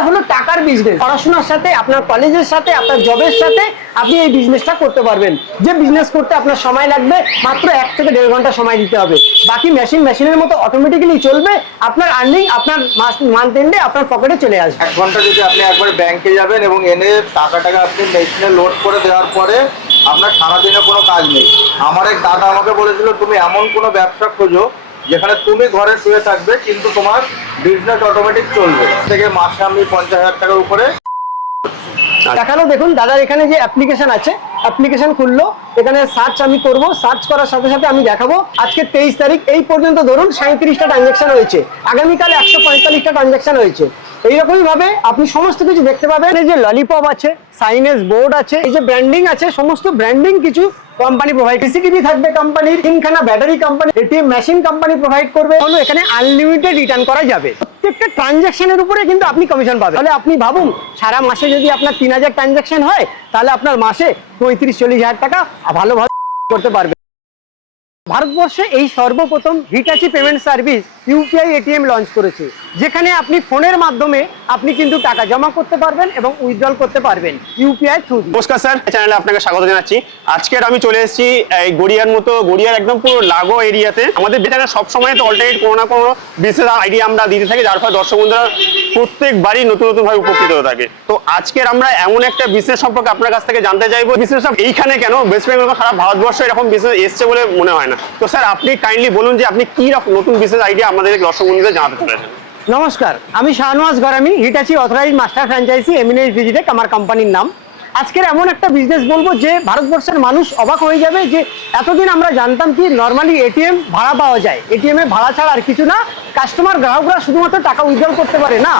এটা হলো টাকার বিজনেস। পড়াশোনার সাথে, আপনার কলেজের সাথে, আপনার জবের সাথে আপনি এই বিজনেসটা করতে পারবেন। যে বিজনেস করতে আপনার সময় লাগবে মাত্র 1 থেকে 1.5 ঘন্টা সময় দিতে হবে। বাকি মেশিনের মতো অটোমেটিক্যালি চলবে। আপনার আর্নিং আপনার মান্থ এন্ডে আপনার পকেটে চলে আসবে। 1 ঘন্টা যদি আপনি একবার ব্যাংকে যাবেন এবং এনে টাকাটাকে আপনি মেশিনে লোড করে দেওয়ার পরে আপনার সারাদিনে কোনো কাজ নেই। আমার এক দাদা আমাকে বলেছিল, তুমি এমন কোনো ব্যবসা খোঁজো যেখানে তুমি ঘরে শুয়ে থাকবে কিন্তু তোমার বিজনেস অটোমেটিক চলবে। থেকে মাসে আমি 50,000 টাকার উপরে দেখালো। দেখুন দাদার এখানে যে অ্যাপ্লিকেশন আছে, অ্যাপ্লিকেশন খুললো, এখানে সার্চ আমি করব। সার্চ করার সাথে সাথে আমি দেখাবো আজকে 23 তারিখ, এই পর্যন্ত ধরুন 37টা ট্রানজ্যাকশন হয়েছে, আগামীকাল 145টা ট্রানজ্যাকশন হয়েছে। এইরকমই ভাবে আপনি সমস্ত কিছু দেখতে পাবেন। এই যে ললিপপ আছে, সাইনেজ বোর্ড আছে, এই যে ব্র্যান্ডিং আছে, সমস্ত ব্র্যান্ডিং কিছু কোম্পানি প্রোভাইড। সিসিটিভি থাকবে কোম্পানির, 3খানা battery company, ATM machine company provide করবে। হলো এখানে আনলিমিটেড রিটার্ন করা যাবে। প্রত্যেকটা ট্রানজ্যাকশনের উপরে কিন্তু আপনি কমিশন পাবেন। তাহলে আপনি ভাবুন, সারা মাসে যদি আপনার 3000 ট্রানজ্যাকশন হয়, তাহলে আপনার মাসে 35-40 হাজার টাকা ভালোভাবে করতে পারবে। ভারতবর্ষে এই সর্বপ্রথম Hitachi payment service UPI ATM launch করেছে, যেখানে আপনি ফোনের মাধ্যমে আপনি কিন্তু টাকা জমা করতে পারবেন এবং উইথড্রল করতে পারবেন ইউপিআই থ্রু। নমস্কার স্যার, চ্যানেলে আপনাকে স্বাগত জানাচ্ছি। আজকের আমি চলে এসেছি এই গড়িয়ার মতো, গড়িয়ার একদম পুরো লাগো এরিয়াতে। আমাদের চ্যানেলে সবসময় তো অল্টারনেট কোনো না কোনো বিশেষ আইডিয়া আমরা দিতে থাকি, যার ফলে দর্শক বন্ধুরা প্রত্যেকবারই নতুন নতুনভাবে উপকৃত হয়ে থাকে। তো আজকের আমরা এমন একটা বিজনেস সম্পর্কে আপনার কাছ থেকে জানতে চাইবো। বিজনেস এইখানে কেন, ওয়েস্ট বেঙ্গল বা সারা ভারতবর্ষে এরকম বিজনেস এসছে বলে মনে হয় না। তো স্যার আপনি কাইন্ডলি বলুন যে আপনি কি রকম নতুন বিজনেস আইডিয়া আমাদের দর্শক বন্ধুদের জানাতে চলেছেন। নমস্কার, আমি Shahnawaz Garami, Hitachi authorised master franchisee eminence Vizitech আমার কোম্পানির নাম। আজকের এমন একটা বিজনেস বলবো যে ভারতবর্ষের মানুষ অবাক হয়ে যাবে যে এতদিন আমরা জানতাম কি নর্মালি এটিএম ভাড়া পাওয়া যায়, এটিএম এ ভাড়া ছাড়া আর কিছু না, কাস্টমার গ্রাহকরা শুধুমাত্র টাকা উইথড্রল করতে পারে। না,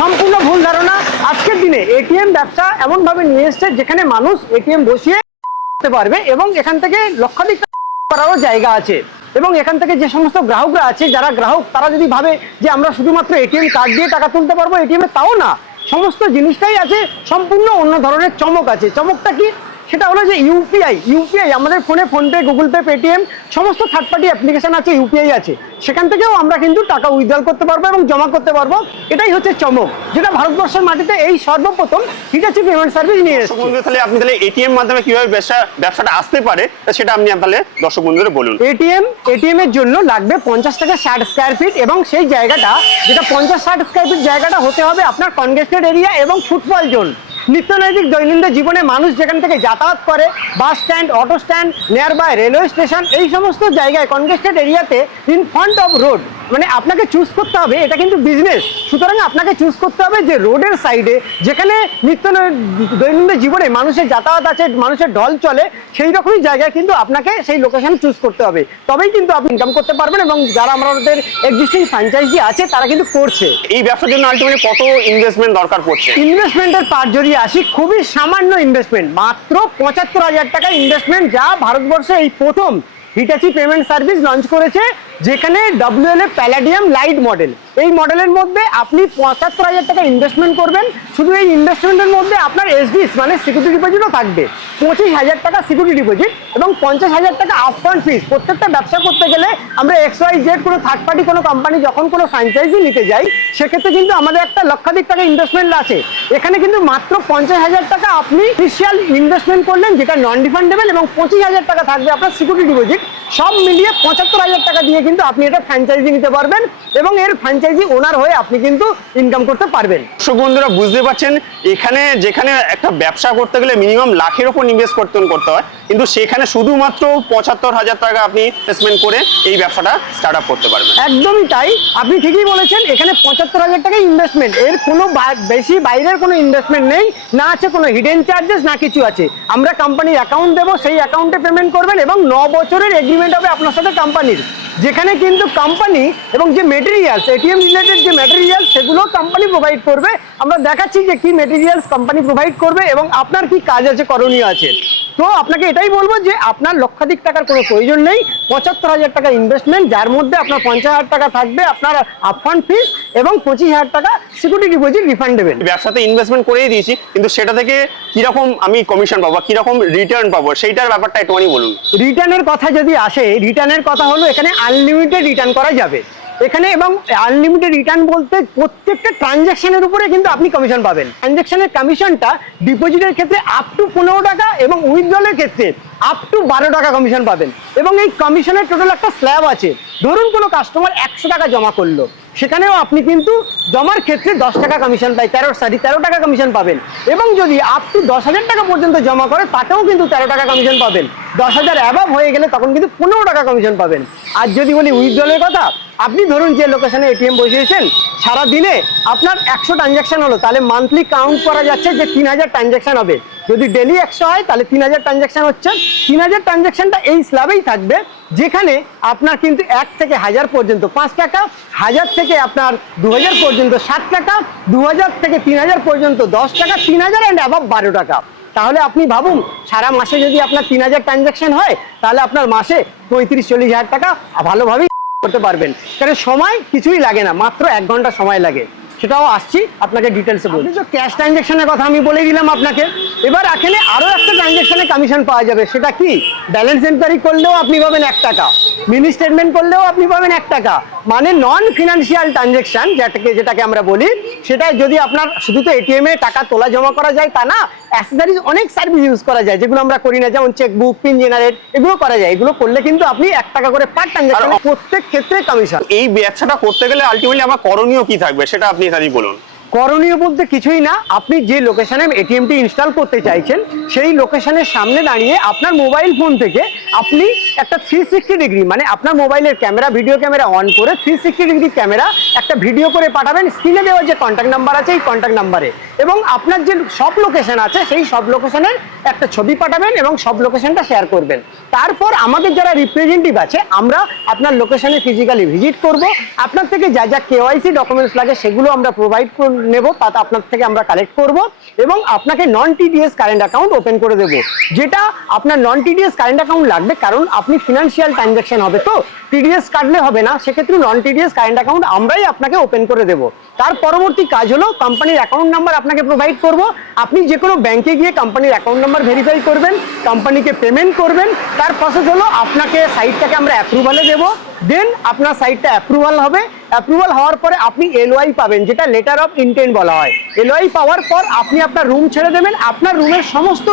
সম্পূর্ণ ভুল ধারণা। আজকের দিনে এটিএম ব্যবসা এমনভাবে নিয়ে এসছে যেখানে মানুষ এটিএম বসিয়ে করতে পারবে এবং এখান থেকে লক্ষাধিক করারও জায়গা আছে। এবং এখান থেকে যে সমস্ত গ্রাহকরা আছে, যারা গ্রাহক, তারা যদি ভাবে যে আমরা শুধুমাত্র এটিএম কার্ড দিয়ে টাকা তুলতে পারবো, এটিএমে তাও না, সমস্ত জিনিসটাই আছে, সম্পূর্ণ অন্য ধরনের চমক আছে। চমকটা কি? সেটা হলো যে ইউপিআই আমাদের ফোনে ফোনপে, গুগল পে, পেটিএম সমস্ত থার্ড পার্টি অ্যাপ্লিকেশন আছে, ইউপিআই আছে, সেখান থেকেও আমরা কিন্তু টাকা উইথড্রল করতে পারবো এবং জমা করতে পারবো। এটাই হচ্ছে চমক, যেটা ভারতবর্ষের মাটিতে এই সর্বপ্রথম হিটাচি পেমেন্ট সার্ভিস নিয়ে এসেছে। তাহলে আপনি তাহলে এটিএম মাধ্যমে কিভাবে ব্যবসাটা আসতে পারে সেটা আপনি তাহলে দর্শক বন্ধুদের বলুন। এটিএম এর জন্য লাগবে 50 থেকে 60 স্কয়ার ফিট এবং সেই জায়গাটা, যেটা 50-60 স্কয়ার ফিট জায়গাটা হতে হবে আপনার কনজেস্টেড এরিয়া এবং ফুটফল জোন। নিত্যনৈতিক দৈনন্দিন জীবনে মানুষ যেখান থেকে যাতায়াত করে, bus stand, auto stand, nearby railway station, এই সমস্ত জায়গায় কনজেস্টেড এরিয়াতে ইন ফ্রন্ট অফ রোড, মানে আপনাকে চুজ করতে হবে, এটা কিন্তু বিজনেস, সুতরাং আপনাকে চুজ করতে হবে যে রোডের সাইডে যেখানে দৈনন্দিন জীবনে মানুষের যাতায়াত আছে, মানুষের ঢল চলে, সেই রকমই জায়গায় কিন্তু আপনাকে সেই লোকেশন চুজ করতে হবে। তবেই কিন্তু আপনি ইনকাম করতে পারবেন এবং যারা আমাদের এক্সিস্টিং ফ্র্যাঞ্চাইজি আছে তারা কিন্তু করছে। এই ব্যবসার জন্য আলটিমেটলি কত ইনভেস্টমেন্ট দরকার পড়ছে? ইনভেস্টমেন্টের পার্ট যদি আসি, খুবই সামান্য ইনভেস্টমেন্ট, মাত্র 75,000 টাকা ইনভেস্টমেন্ট, যা ভারতবর্ষে এই প্রথম হিটাচি পেমেন্ট সার্ভিস লঞ্চ করেছে, যেখানে WLA প্যালাডিয়াম লাইট মডেল। এই মডেলের মধ্যে আপনি 75,000 টাকা ইনভেস্টমেন্ট করবেন। শুধু এই ইনভেস্টমেন্টের মধ্যে আপনার এসডিস মানে সিকিউরিটি ডিপোজিটও থাকবে, 25,000 টাকা সিকিউরিটি ডিপোজিট এবং 50,000 টাকা আপফ্রন্ট ফিস। প্রত্যেকটা ব্যবসা করতে গেলে আমরা XYZ কোনো থার্ড পার্টি কোনো কোম্পানি যখন কোনো ফ্র্যাঞ্চাইজি নিতে যাই, সেক্ষেত্রে কিন্তু আমাদের একটা লক্ষাধিক টাকা ইনভেস্টমেন্ট আছে। এখানে কিন্তু মাত্র 50,000 টাকা আপনি ইনিশিয়াল ইনভেস্টমেন্ট করলেন, যেটা নন রিফান্ডেবল, এবং 25,000 টাকা থাকবে আপনার সিকিউরিটি ডিপোজিট। সব মিলিয়ে 75,000 টাকা দিয়ে কিন্তু আপনি এটা ফ্র্যাঞ্চাইজি নিতে পারবেন এবং এর ফ্র্যাঞ্চাইজি ওনার হয়ে আপনি কিন্তু ইনকাম করতে পারবেন। দর্শক বন্ধুরা বুঝতে পারছেন, এখানে যেখানে একটা ব্যবসা করতে গেলে মিনিমাম লাখের ওপর ইনভেস্ট করতে হয়, কিন্তু সেখানে শুধুমাত্র 75,000 টাকা আপনি ইনভেস্টমেন্ট করে এই ব্যবসাটা স্টার্ট আপ করতে পারবেন। একদমই তাই, আপনি ঠিকই বলেছেন। এখানে 75,000 টাকা ইনভেস্টমেন্ট, এর কোনো বেশি বাইরের কোনো ইনভেস্টমেন্ট নেই, না আছে কোনো হিডেন চার্জেস, না কিছু আছে। আমরা কোম্পানির অ্যাকাউন্ট দেবো, সেই অ্যাকাউন্টে পেমেন্ট করবেন এবং 9 বছরের এগ্রিমেন্ট হবে আপনার সাথে কোম্পানির, যেখানে কিন্তু কোম্পানি এবং যে মেটেরিয়ালস, এটিএম রিলেটেড যে মেটেরিয়ালস, সেগুলো কোম্পানি প্রোভাইড করবে। আমরা দেখাচ্ছি যে কি মেটেরিয়ালস কোম্পানি প্রোভাইড করবে এবং আপনার কি কাজ আছে, করণীয় আছে। তো আপনাকে এটাই বলবো যে আপনার লক্ষাধিক টাকার কোনো প্রয়োজন নেই, 75,000 টাকা ইনভেস্টমেন্ট, যার মধ্যে আপনার 50,000 টাকা থাকবে আপনার আপফ্রন্ট ফিস এবং 25,000 টাকা সিকিউরিটি ডিপোজিট রিফান্ডেবল। ব্যবসাতে ইনভেস্টমেন্ট করেই দিয়েছি, কিন্তু সেটা থেকে কিরকম আমি কমিশন পাবো, কিরকম রিটার্ন পাবো, সেইটার ব্যাপারটা একটুখানি বলুন। রিটার্নের কথা যদি আসে, রিটার্নের কথা হলো এখানে আনলিমিটেড রিটার্ন করা যাবে। এখানে এবং আনলিমিটেড রিটার্ন বলতে প্রত্যেকটা ট্রানজ্যাকশনের উপরে কিন্তু আপনি কমিশন পাবেন। ট্রানজ্যাকশনের কমিশনটা ডিপোজিটের ক্ষেত্রে আপ টু 15 টাকা এবং উইথড্রলের ক্ষেত্রে আপ টু 12 টাকা কমিশন পাবেন। এবং এই কমিশনের টোটাল একটা স্ল্যাব আছে। ধরুন কোনো কাস্টমার 100 টাকা জমা করলো, সেখানেও আপনি কিন্তু জমার ক্ষেত্রে 10 টাকা কমিশন পাই, 13 টাকা কমিশন পাবেন। এবং যদি আপ টু 10,000 টাকা পর্যন্ত জমা করে তাতেও কিন্তু 13 টাকা কমিশন পাবেন। 10,000 অ্যাবাভ হয়ে গেলে তখন কিন্তু 15 টাকা কমিশন পাবেন। আর যদি বলি উইথড্রলের কথা, আপনি ধরুন যে লোকেশনে এটিএম বসিয়েছেন, সারা দিনে আপনার 100 ট্রানজ্যাকশন হলো, তাহলে মান্থলি কাউন্ট করা যাচ্ছে যে 3000 ট্রানজ্যাকশন হবে। যদি ডেলি 100 হয় তাহলে 3000 ট্রানজ্যাকশন হচ্ছে। 3000 ট্রানজ্যাকশনটা এই স্ল্যাবেই থাকবে, যেখানে আপনার কিন্তু 1 থেকে 1000 পর্যন্ত 5 টাকা, 1000 থেকে আপনার 2000 পর্যন্ত 7 টাকা, 2000 থেকে 3000 পর্যন্ত 10 টাকা, 3000 অ্যান্ড অ্যাবাভ 12 টাকা। তাহলে আপনি ভাবুন সারা মাসে যদি আপনার 3000 ট্রানজ্যাকশন হয়, তাহলে আপনার মাসে 35-40 হাজার টাকা ভালোভাবেই করতে পারবেন। কারণ সময় কিছুই লাগে না, মাত্র 1 ঘন্টা সময় লাগে। সেটাও আসছি আপনাকে ডিটেলসে বলছি। তো ক্যাশ ট্রানজ্যাকশনের কথা আমি বলে দিলাম আপনাকে। এবার এখানে আরও একটা ট্রানজ্যাকশনে কমিশন পাওয়া যাবে। সেটা কি? ব্যালেন্স এনকোয়ারি করলেও আপনি পাবেন 1 টাকা, মিনি স্টেটমেন্ট করলেও আপনি পাবেন 1 টাকা। মানে নন ফিনান্সিয়াল ট্রানজ্যাকশন যেটাকে আমরা বলি, সেটা যদি আপনার শুধু তো এটিএম এ টাকা তোলা জমা করা যায় তা না, অ্যাক্সেসরিজ অনেক সার্ভিস ইউজ করা যায় যেগুলো আমরা করি না, যেমন চেকবুক, পিন জেনারেট, এগুলো করা যায়। এগুলো করলে কিন্তু আপনি 1 টাকা করে পার ট্রানজ্যাকশন, প্রত্যেক ক্ষেত্রে কমিশন। এই ব্যবসাটা করতে গেলে আলটিমেটলি আমার করণীয় কি থাকবে সেটা আপনি তাহলে বলুন। করণীয় বলতে কিছুই না, আপনি যে লোকেশনে এটিএমটি ইনস্টল করতে চাইছেন সেই লোকেশনের সামনে দাঁড়িয়ে আপনার মোবাইল ফোন থেকে আপনি একটা 360 ডিগ্রি, মানে আপনার মোবাইলের ক্যামেরা, ভিডিও ক্যামেরা অন করে 360 ডিগ্রি ক্যামেরা একটা ভিডিও করে পাঠাবেন স্ক্রিনে দেওয়া যে কন্ট্যাক্ট নাম্বার আছে এই কন্ট্যাক্ট নাম্বারে, এবং আপনার যে সব লোকেশন আছে সেই সব লোকেশনের একটা ছবি পাঠাবেন এবং সব লোকেশনটা শেয়ার করবেন। তারপর আমাদের যারা রিপ্রেজেন্টেটিভ আছে আমরা আপনার লোকেশনে ফিজিক্যালি ভিজিট করব, আপনার থেকে যা যা কেওয়াইসি ডকুমেন্টস লাগে সেগুলো আমরা প্রোভাইড নেব, তাতে আপনার থেকে আমরা কালেক্ট করব এবং আপনাকে নন টিডিএস কারেন্ট অ্যাকাউন্ট ওপেন করে দেব। যেটা আপনার নন টিডিএস কারেন্ট অ্যাকাউন্ট লাগবে, কারণ আপনি ফিনান্সিয়াল ট্রানজ্যাকশন হবে, তো টিডিএস কাটলে হবে না, সেক্ষেত্রে নন টিডিএস কারেন্ট অ্যাকাউন্ট আমরাই আপনাকে ওপেন করে দেব। তার পরবর্তী কাজ হলো কোম্পানির অ্যাকাউন্ট নাম্বার আপনাকে প্রোভাইড করব। আপনি যে কোনো ব্যাংকে গিয়ে কোম্পানির অ্যাকাউন্ট নাম্বার ভেরিফাই করবেন, কোম্পানিকে পেমেন্ট করবেন। তার প্রসেস হলো আপনাকে সাইটটাকে আমরা অ্যাপ্রুভালে দেব, দেন আপনার সাইটটা অ্যাপ্রুভাল হবে। অ্যাপ্রুভাল হওয়ার পরে আপনি এলওআই পাবেন, যেটা লেটার অফ ইন্টেন্ট বলা হয়। এলওআই পাওয়ার পর আপনি আপনার রুম ছেড়ে দেবেন। আপনার রুমের সমস্ত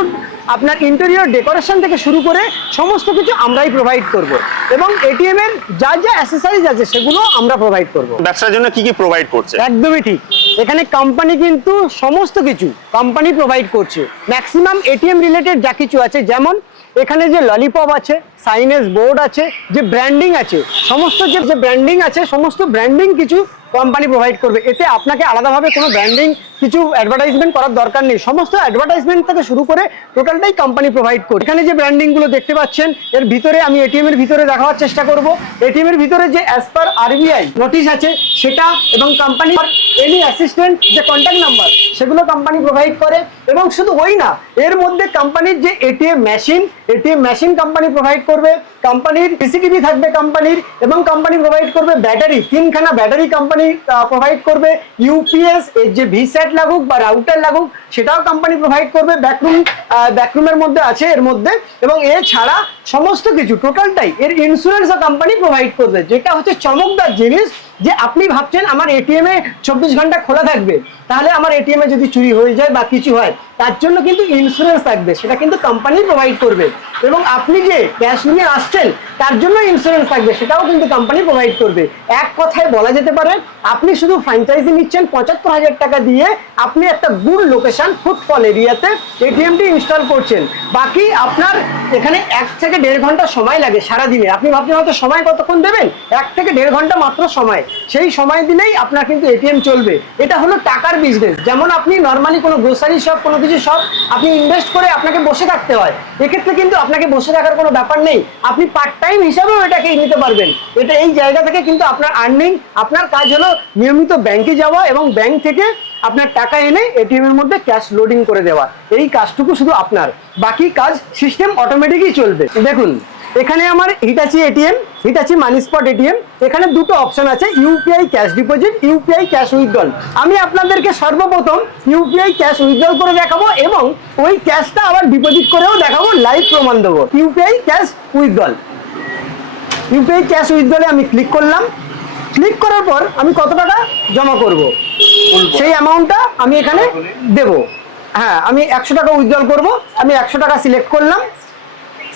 আপনার ইন্টেরিয়র ডেকোরেশন থেকে শুরু করে সমস্ত কিছু আমরাই প্রোভাইড করব, এবং এটিএম এর যা যা অ্যাক্সেসরিজ আছে সেগুলো আমরা প্রোভাইড করব। ব্যবসার জন্য কি কি প্রোভাইড করছে? একদমই ঠিক, এখানে কোম্পানি কিন্তু সমস্ত কিছু কোম্পানি প্রোভাইড করছে। ম্যাক্সিমাম এটিএম রিলেটেড যা কিছু আছে, যেমন এখানে যে ললিপপ আছে, সাইনেজ বোর্ড আছে, যে ব্র্যান্ডিং আছে, সমস্ত যে ব্র্যান্ডিং আছে সমস্ত ব্র্যান্ডিং কিছু কোম্পানি প্রোভাইড করবে। এতে আপনাকে আলাদাভাবে কোনো ব্র্যান্ডিং কিছু অ্যাডভার্টাইজমেন্ট করার দরকার নেই, সমস্ত অ্যাডভার্টাইজমেন্ট থেকে শুরু করে টোটালটাই কোম্পানি প্রোভাইড করে। এখানে যে ব্র্যান্ডিংগুলো দেখতে পাচ্ছেন এর ভিতরে আমি এটিএম এর ভিতরে দেখাবার চেষ্টা করব। এটিএম এর ভিতরে যে অ্যাজ পার আরবিআই নোটিশ আছে সেটা, এবং কোম্পানি এনি অ্যাসিস্ট্যান্ট যে কন্ট্যাক্ট নাম্বার সেগুলো কোম্পানি প্রোভাইড করে। এবং শুধু ওই না, এর মধ্যে কোম্পানির যে এটিএম মেশিন কোম্পানি প্রোভাইড করবে, কোম্পানির সিসিটিভি থাকবে কোম্পানির, এবং কোম্পানি প্রোভাইড করবে ব্যাটারি, 3খানা ব্যাটারি কোম্পানি প্রোভাইড করবে। ইউপিএস এর যে ভিস্যাট লাগুক বা রাউটার লাগুক সেটাও কোম্পানি প্রোভাইড করবে। ব্যাকরুমের মধ্যে আছে এর মধ্যে, এবং এছাড়া সমস্ত কিছু টোটালটাই এর ইন্স্যুরেন্সও কোম্পানি প্রোভাইড করবে, যেটা হচ্ছে চমকদার জিনিস। যে আপনি ভাবছেন আমার এটিএম এ 24 ঘন্টা খোলা থাকবে, তাহলে আমার এটিএম এ যদি চুরি হয়ে যায় বা কিছু হয় তার জন্য কিন্তু ইন্স্যুরেন্স থাকবে, সেটা কিন্তু কোম্পানি প্রোভাইড করবে। এবং আপনি যে ক্যাশ নিয়ে আসছেন তার জন্য ইন্স্যুরেন্স থাকবে, সেটাও কিন্তু কোম্পানি প্রোভাইড করবে। এক কথায় বলা যেতে পারে আপনি শুধু ফ্র্যাঞ্চাইজি নিচ্ছেন 75,000 টাকা দিয়ে, আপনি একটা গুড লোকেশন ফুটফল এরিয়াতে এটিএমটি ইনস্টল করছেন। বাকি আপনার এখানে 1 থেকে 1.5 ঘন্টা সময় লাগে সারাদিনে। আপনি ভাবছেন হয়তো সময় কতক্ষণ দেবেন, 1 থেকে 1.5 ঘন্টা মাত্র সময়, সেই সময় দিলেই আপনার কিন্তু এটিএম চলবে। এটা হলো টাকার বিজনেস। যেমন আপনি নর্মালি কোনো গ্রোসারি শপ, কোনো কিছু শপ আপনি ইনভেস্ট করে আপনাকে বসে থাকতে হয়, এক্ষেত্রে কিন্তু আপনাকে বসে থাকার কোনো ব্যাপার নেই, আপনি পার্ট টাইম হিসাবেও এটাকে নিতে পারবেন। এটা এই জায়গা থেকে কিন্তু আপনার আর্নিং, আপনার কাজ হলো নিয়মিত ব্যাংকে যাওয়া এবং ব্যাংক থেকে আপনার টাকা এনে এটিএম এর মধ্যে ক্যাশ লোডিং করে দেওয়া, এই কাজটুকু শুধু আপনার, বাকি কাজ সিস্টেম অটোমেটিকই চলবে। দেখুন এখানে আমার হিটাচি এটিএম, হিটাচি মানি স্পট এটিএম, এখানে দুটো অপশন আছে, UPI cash deposit, UPI cash withdrawal. আমি আপনাদেরকে সর্বপ্রথম ইউপিআই ক্যাশ উইথড্রল করে দেখাবো এবং ওই ক্যাশটা আবার ডিপোজিট করেও দেখাবো, লাইভ প্রমাণ দেবো। UPI cash withdrawal, UPI cash উইথড্রলে আমি ক্লিক করলাম। ক্লিক করার পর আমি কত টাকা জমা করব সেই অ্যামাউন্টটা আমি এখানে দেব। হ্যাঁ, আমি 100 টাকা উইথড্রল করব, আমি 100 টাকা সিলেক্ট করলাম।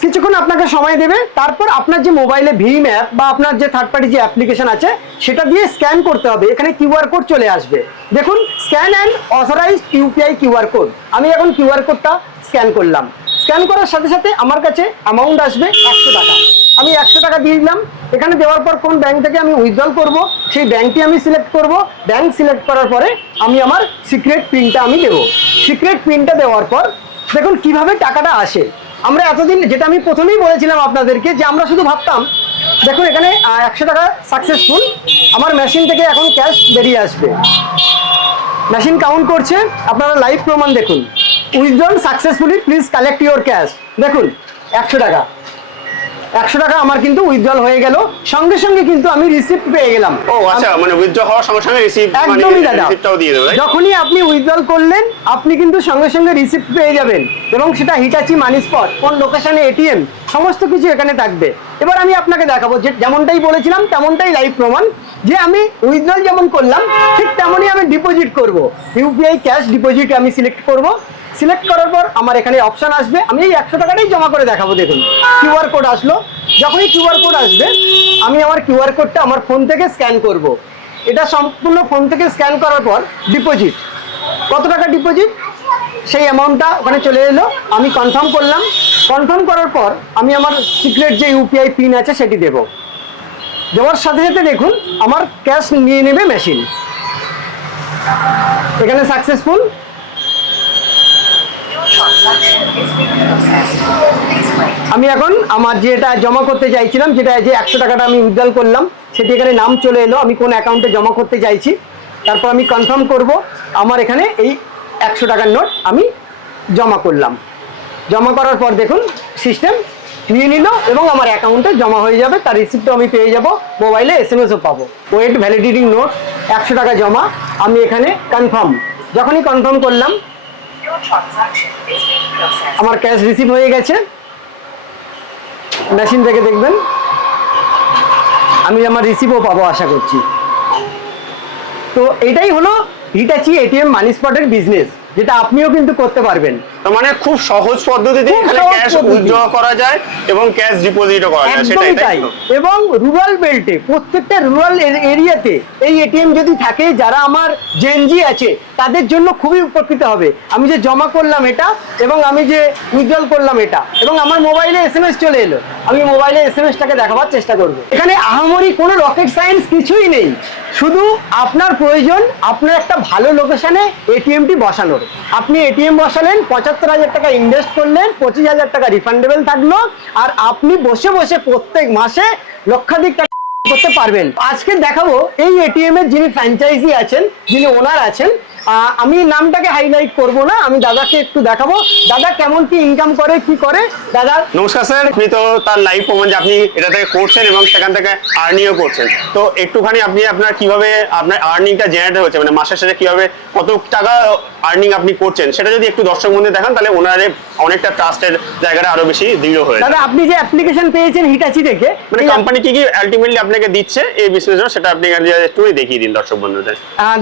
কিছুক্ষণ আপনাকে সময় দেবে, তারপর আপনার যে মোবাইলে ভীম অ্যাপ বা আপনার যে থার্ড পার্টি যে অ্যাপ্লিকেশন আছে সেটা দিয়ে স্ক্যান করতে হবে। এখানে কিউআর কোড চলে আসবে, দেখুন scan and authorised UPI QR code. আমি এখন কিউআর কোডটা স্ক্যান করলাম। স্ক্যান করার সাথে সাথে আমার কাছে অ্যামাউন্ট আসবে 100 টাকা। আমি 100 টাকা দিয়ে দিলাম। এখানে দেওয়ার পর কোন ব্যাংক থেকে আমি উইথড্রল করব সেই ব্যাংকটি আমি সিলেক্ট করব। ব্যাংক সিলেক্ট করার পরে আমি আমার সিক্রেট পিনটা আমি দেবো। সিক্রেট পিনটা দেওয়ার পর দেখুন কিভাবে টাকাটা আসে। আমরা এতদিন যেটা আমি প্রথমেই বলেছিলাম আপনাদেরকে যে আমরা শুধু ভাবতাম, দেখুন এখানে 100 টাকা সাকসেসফুল, আমার মেশিন থেকে এখন ক্যাশ বেরিয়ে আসবে। মেশিন কাউন্ট করছে, আপনারা লাইভ প্রমাণ দেখুন। Withdrawal successfully, please collect your cash. দেখুন 100 টাকা, 100 টাকা আমার কিন্তু উইথড্রল হয়ে গেল। সঙ্গে সঙ্গে কিন্তু আমি রিসিপ্ট পেয়ে গেলাম। ও আচ্ছা, মানে উইথড্র হওয়ার সঙ্গে সঙ্গে রিসিপ্ট, একদমই দাদা, রিসিপ্টটাও দিয়ে দেবে। যখনই আপনি উইথড্রল করলেন আপনি কিন্তু সঙ্গে সঙ্গে রিসিপ্ট পেয়ে যাবেন, এবং সেটা হিটাচি মানি স্পট, কোন লোকেশনে এটিএম, সমস্ত কিছু এখানে থাকবে। এবার আমি আপনাকে দেখাবো যে যেমনটাই বলেছিলাম তেমনটাই লাইভ প্রমাণ, যে আমি উইথড্রল যেমন করলাম ঠিক তেমনই আমি ডিপোজিট করব। ইউপিআই ক্যাশ ডিপোজিট আমি সিলেক্ট করব। সিলেক্ট করার পর আমার এখানে অপশন আসবে, আমি এই 100 টাকাটাই জমা করে দেখাবো। দেখুন কিউআর কোড আসলো। যখনই কিউআর কোড আসবে আমি আমার কিউআর কোডটা আমার ফোন থেকে স্ক্যান করব। এটা সম্পূর্ণ ফোন থেকে স্ক্যান করার পর ডিপোজিট, কত টাকা ডিপোজিট সেই অ্যামাউন্টটা ওখানে চলে এলো। আমি কনফার্ম করলাম। কনফার্ম করার পর আমি আমার সিক্রেট যে ইউপিআই পিন আছে সেটি দেব। দেওয়ার সাথে সাথে দেখুন আমার ক্যাশ নিয়ে নেবে মেশিন। এখানে সাকসেসফুল। আমি এখন আমার যেটা জমা করতে চাইছিলাম, যেটা যে 100 টাকাটা আমি উইথড্রল করলাম, সেটি এখানে নাম চলে এলো, আমি কোন অ্যাকাউন্টে জমা করতে চাইছি। তারপর আমি কনফার্ম করব। আমার এখানে এই 100 টাকার নোট আমি জমা করলাম। জমা করার পর দেখুন সিস্টেম নিয়ে নিল এবং আমার অ্যাকাউন্টে জমা হয়ে যাবে। তার রিসিপ্টও আমি পেয়ে যাব, মোবাইলে এসএমএসও পাবো। ওয়েট ভ্যালিডিটি নোট 100 টাকা জমা। আমি এখানে কনফার্ম, যখনই কনফার্ম করলাম আমার ক্যাশ রিসিভ হয়ে গেছে। মেশিন থেকে দেখবেন আমি আমার রিসিভও পাবো আশা করছি। তো এটাই হলো হিটাচি এটিএম মানি স্পটের বিজনেস, যেটা আপনিও কিন্তু করতে পারবেন। তার মানে খুব সহজ পদ্ধতিতে খুব এখানে সহজ ক্যাশ পদ্ধতি। উইথড্র করা যায় এবং ক্যাশ ডিপোজিটও করা যায়, সেটাই একদমই তাই। তাই তো? এবং রুরাল বেল্টে, প্রত্যেকটা রুরাল এরিয়াতে এই এটিএম যদি থাকে, যারা আমার জেনজি আছে তাদের জন্য খুবই উপকৃত হবে। আমি যে জমা করলাম এটা এবং আমি যে উইথড্রল করলাম এটা, এবং আমার মোবাইলে এসএমএস চলে এলো, আমি মোবাইলে এসএমএসটাকে দেখাবার চেষ্টা করব। এখানে আহামরি কোনো রকেট সায়েন্স কিছুই নেই, শুধু আপনার প্রয়োজন আপনার একটা ভালো লোকেশনে এটিএমটি বসানোর। আপনি এটিএম বসালেন, 75,000 টাকা ইনভেস্ট করলেন, 25,000 টাকা রিফান্ডেবল থাকলো, আর আপনি বসে বসে প্রত্যেক মাসে লক্ষাধিক টাকা করতে পারবেন। আজকে দেখাবো এই এটিএম এর যিনি ফ্র্যাঞ্চাইজি আছেন, যিনি ওনার আছেন। আমি নামটাকে হাইলাইট করব না, আমি দাদাকে একটু দেখাবো দাদা কেমন কি ইনকাম করে, কি করে। দাদা নমস্কার স্যার, আপনি তো তার লাইভ প্রমাণ যে আপনি এটা থেকে করছেন এবং সেখান থেকে আর্নিংও করছেন। তো একটুখানি আপনি আপনার কিভাবে আপনার আর্নিংটা জেনারেট হচ্ছে, মানে মাসের শেষে কিভাবে কত টাকা আর্নিং আপনি করছেন, সেটা যদি একটু দর্শক বন্ধু দেখান তাহলে ওনারে অনেকটা ট্রাস্টের জায়গাটা আরো বেশি দৃঢ় হয়ে দাদা আপনি যে অ্যাপ্লিকেশন পেয়েছেন হিটাচি থেকে, মানে কোম্পানি কি কি আলটিমেটলি আপনাকে দিচ্ছে এই বিশ্লেষণ, সেটা আপনি একটু দেখিয়ে দিন দর্শক বন্ধুদের।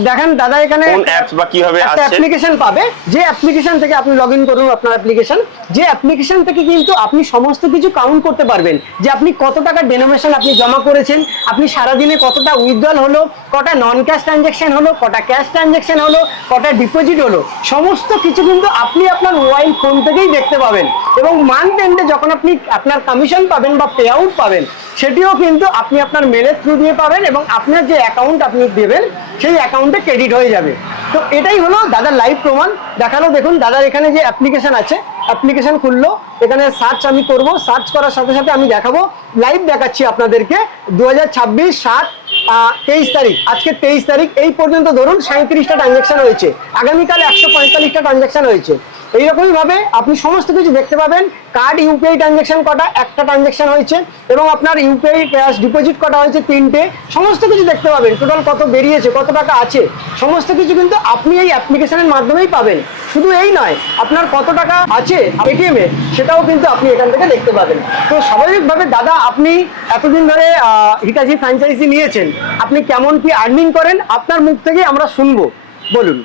দেখেন দাদা এখানে কোন অ্যাপস বা কিভাবে একটা আসছে। অ্যাপ্লিকেশন পাবে, যে অ্যাপ্লিকেশন থেকে আপনি লগ ইন করুন আপনার অ্যাপ্লিকেশন, যে অ্যাপ্লিকেশন থেকে কিন্তু আপনি সমস্ত কিছু কাউন্ট করতে পারবেন, যে আপনি কত টাকা ডেনোমিনেশন আপনি জমা করেছেন, আপনি সারাদিনে কতটা উইথড্রল হলো, কটা নন ক্যাশ ট্রানজ্যাকশন হলো, কটা ক্যাশ ট্রানজ্যাকশন হলো, কটা ডিপোজিট হলো, সমস্ত কিছু কিন্তু আপনি আপনার মোবাইল ফোন থেকেই দেখতে পাবেন। এবং মান্থ এন্ডে যখন আপনি আপনার কমিশন পাবেন বা পে আউট পাবেন, সেটিও কিন্তু আপনি আপনার মেলের থ্রু দিয়ে পাবেন, এবং আপনার যে অ্যাকাউন্ট আপনি দেবেন সেই অ্যাকাউন্টে ক্রেডিট হয়ে যাবে। তো এটাই হলো দাদার লাইভ প্রমাণ দেখানো। দেখুন দাদার এখানে যে অ্যাপ্লিকেশন আছে, অ্যাপ্লিকেশন খুললো, এখানে সার্চ আমি করব, সার্চ করার সাথে সাথে আমি দেখাবো, লাইভ দেখাচ্ছি আপনাদেরকে। 2026 7 তারিখ, আজকে 23 তারিখ, এই পর্যন্ত ধরুন 37টা ট্রানজ্যাকশন হয়েছে, আগামীকাল 145টা ট্রানজ্যাকশন হয়েছে। এইরকমই ভাবে আপনি সমস্ত কিছু দেখতে পাবেন। কার্ড ইউপিআই ট্রানজ্যাকশন কটা, একটা ট্রানজ্যাকশন হয়েছে, এবং আপনার ইউপিআই ক্যাশ ডিপোজিট কটা হয়েছে 3টে, সমস্ত কিছু দেখতে পাবেন। টোটাল কত বেরিয়েছে, কত টাকা আছে, সমস্ত কিছু কিন্তু আপনি এই অ্যাপ্লিকেশনের মাধ্যমেই পাবেন। শুধু এই নয়, আপনার কত টাকা আছে এটিএম এ সেটাও কিন্তু আপনি এখান থেকে দেখতে পাবেন। তো স্বাভাবিকভাবে দাদা, আপনি এতদিন ধরে হিটাচি ফ্র্যাঞ্চাইজি নিয়েছেন, আপনি কেমন কি আর্নিং করেন আপনার মুখ থেকে আমরা শুনবো, বলুন।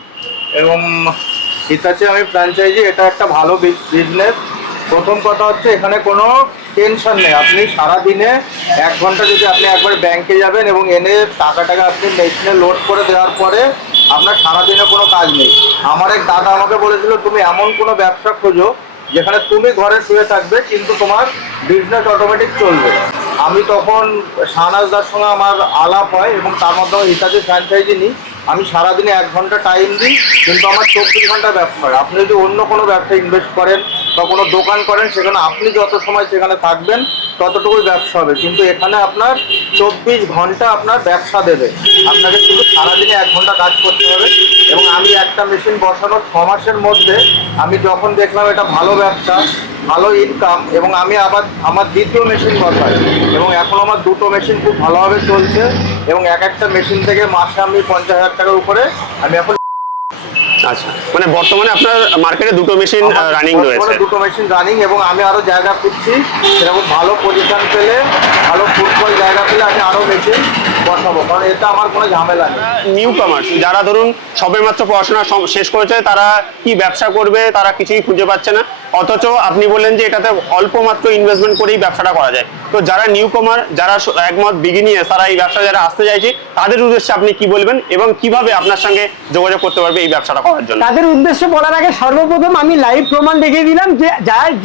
এবং হিটাচি আমি ফ্র্যাঞ্চাইজি, এটা একটা ভালো বিজনেস। প্রথম কথা হচ্ছে এখানে কোনো টেনশন নেই। আপনি সারাদিনে 1 ঘন্টা যদি আপনি একবার ব্যাংকে যাবেন এবং এনে টাকাটাকে আপনি মেশিনে লোড করে দেওয়ার পরে আপনার সারাদিনে কোনো কাজ নেই। আমার এক দাদা আমাকে বলেছিল তুমি এমন কোনো ব্যবসা খোঁজো যেখানে তুমি ঘরে শুয়ে থাকবে কিন্তু তোমার বিজনেস অটোমেটিক চলবে। আমি তখন শাহনাজদার সঙ্গে আমার আলাপ হয় এবং তার মাধ্যমে হিটাচি ফ্র্যাঞ্চাইজি নিই। আমি সারাদিনে 1 ঘন্টা টাইম দিই, কিন্তু আমার 24 ঘন্টা ব্যবসা হয়। আপনি যদি অন্য কোনো ব্যবসায় ইনভেস্ট করেন বা কোনো দোকান করেন, সেখানে আপনি যত সময় সেখানে থাকবেন ততটুকুই ব্যবসা হবে, কিন্তু এখানে আপনার 24 ঘন্টা আপনার ব্যবসা দেবে। আপনাকে শুধু সারাদিনে 1 ঘন্টা কাজ করতে হবে। এবং আমি একটা মেশিন বসানোর 6 মাসের মধ্যে আমি যখন দেখলাম এটা ভালো ব্যবসা, ভালো ইনকাম, এবং আমি আবার আমার দ্বিতীয় মেশিন বসাই এবং এখন আমার 2টো মেশিন খুব ভালোভাবে চলছে এবং একটা মেশিন থেকে মাসে আমি 50,000 টাকার উপরে আমি এখন। আচ্ছা, মানে বর্তমানে আপনার মার্কেটে 2টো মেশিন রানিং রয়েছে। 2টো মেশিন রানিং, এবং আমি আরো জায়গা খুঁজছি। সেরকম ভালো পজিশন পেলে, ভালো ফুটবল জায়গা পেলে আমি আরো মেশিন বসাবো, কারণ এটা আমার কোনো ঝামেলা নেই। নিউ কামার্স যারা ধরুন সবেমাত্র পড়াশোনা শেষ করেছে, তারা কি ব্যবসা করবে তারা কিছুই খুঁজে পাচ্ছে না, অথচ আপনি বললেন যে এটাতে অল্প মাত্র ইনভেস্টমেন্ট করেই ব্যবসাটা করা যায়। তো যারা নিউ কামার, যারা একমত বিগিনিয়ার, তারা এই ব্যবসা যারা আসতে চাইছে, তাদের উদ্দেশ্যে আপনি কি বলবেন এবং কিভাবে আপনার সঙ্গে যোগাযোগ করতে পারবে এই ব্যবসাটা করার জন্য? তাদের উদ্দেশ্যে বলার আগে সর্বপ্রথম আমি লাইভ প্রমাণ দেখিয়ে দিলাম যে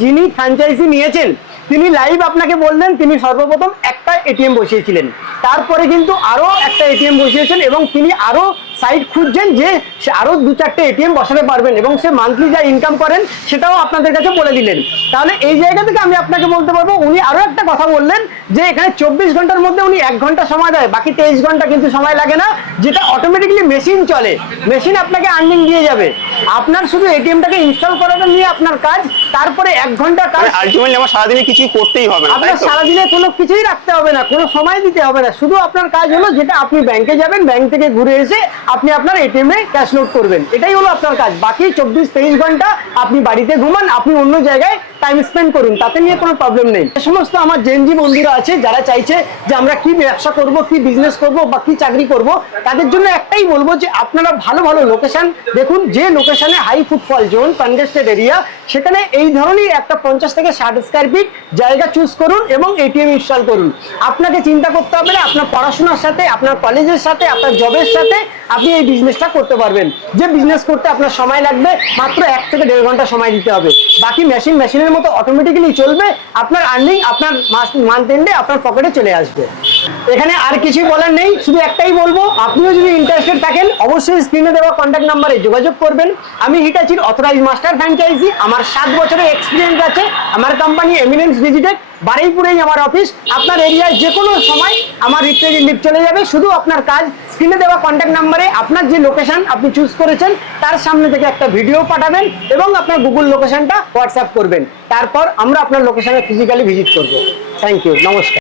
যিনি ফ্র্যাঞ্চাইজি নিয়েছেন তিনি লাইভ আপনাকে বললেন তিনি সর্বপ্রথম একটা এটিএম বসিয়েছিলেন, তারপরে কিন্তু আরো একটা এটিএম বসিয়েছেন এবং তিনি আরো সাইট খুঁজছেন যে সে আরো 2-4টে এটিএম বসাতে পারবেন এবং সে মান্থলি যা ইনকাম করেন সেটাও আপনাদের কাছে বলে দিলেন। তাহলে এই জায়গা থেকে আমি আপনাকে বলতে পারবো, উনি আরো একটা কথা বললেন যে এখানে 24 ঘন্টার মধ্যে উনি 1 ঘন্টা সময় দেয়, বাকি 23 ঘন্টা কিন্তু সময় লাগে না, যেটা অটোমেটিকলি মেশিন চলে, মেশিন আপনাকে আর্নিং দিয়ে যাবে। আপনার শুধু এটিএমটাকে ইনস্টল করাটা নিয়ে আপনার কাজ, তারপরে 1 ঘন্টা কাজ। আলটিমেটলি আমার সারাদিনে কিছু করতেই হবে না, আপনার সারাদিনে কোনো কিছুই রাখতে হবে না, কোনো সময় দিতে হবে না, শুধু আপনার কাজ হলো যেটা আপনি ব্যাংকে যাবেন, ব্যাংক থেকে ঘুরে এসে আপনি আপনার এটিএম এ ক্যাশ লোড করবেন, এটাই হলো আপনার কাজ। বাকি 24-23 ঘন্টা আপনি বাড়িতে ঘুমান, আপনি অন্য জায়গায় টাইম স্পেন্ড করুন, তাতে নিয়ে কোনো প্রবলেম নেই। এই সমস্ত আমার জেনজি বন্ধুরা আছে যারা চাইছে যে আমরা কি ব্যবসা করব, কি বিজনেস করব বা কি চাকরি করব, তাদের জন্য একটাই বলবো যে আপনারা ভালো ভালো লোকেশন দেখুন, যে লোকেশনে high footfall zone, congested area, সেখানে এই ধরনের একটা 50 থেকে 60 স্কয়ার ফিট জায়গা চুজ করুন এবং এটিএম ইনস্টল করুন। আপনাকে চিন্তা করতে হবে না, আপনার পড়াশোনার সাথে, আপনার কলেজের সাথে, আপনার জবের সাথে আপনি এই বিজনেসটা করতে পারবেন। যে বিজনেস করতে আপনার সময় লাগবে মাত্র 1 থেকে 1.5 ঘন্টা সময় দিতে হবে, বাকি মেশিনের মতো অটোমেটিক্যালি চলবে, আপনার আর্নিং আপনার মান্থ এন্ডে আপনার পকেটে চলে আসবে। এখানে আর কিছু বলার নেই, শুধু একটাই বলবো, আপনিও যদি ইন্টারেস্টেড থাকেন অবশ্যই স্ক্রিনে দেওয়া কন্ট্যাক্ট নাম্বারে যোগাযোগ করবেন। আমি হিটাচির অথরাইজ মাস্টার ফ্র্যাঞ্চাইজি, আমার 7 বছরের এক্সপিরিয়েন্স আছে। আমার কোম্পানি এমিনেন্স ডিজিটেক, বারুইপুরেই আমার অফিস। আপনার এরিয়ায় যে কোনো সময় আমার রিপ্রেজেন্টেটিভ চলে যাবে, শুধু আপনার কাজ স্ক্রিনে দেওয়া কন্ট্যাক্ট নাম্বারে আপনার যে লোকেশন আপনি চুজ করেছেন তার সামনে থেকে একটা ভিডিও পাঠাবেন এবং আপনার গুগল লোকেশনটা হোয়াটসঅ্যাপ করবেন, তারপর আমরা আপনার লোকেশনে ফিজিক্যালি ভিজিট করব। থ্যাংক ইউ, নমস্কার।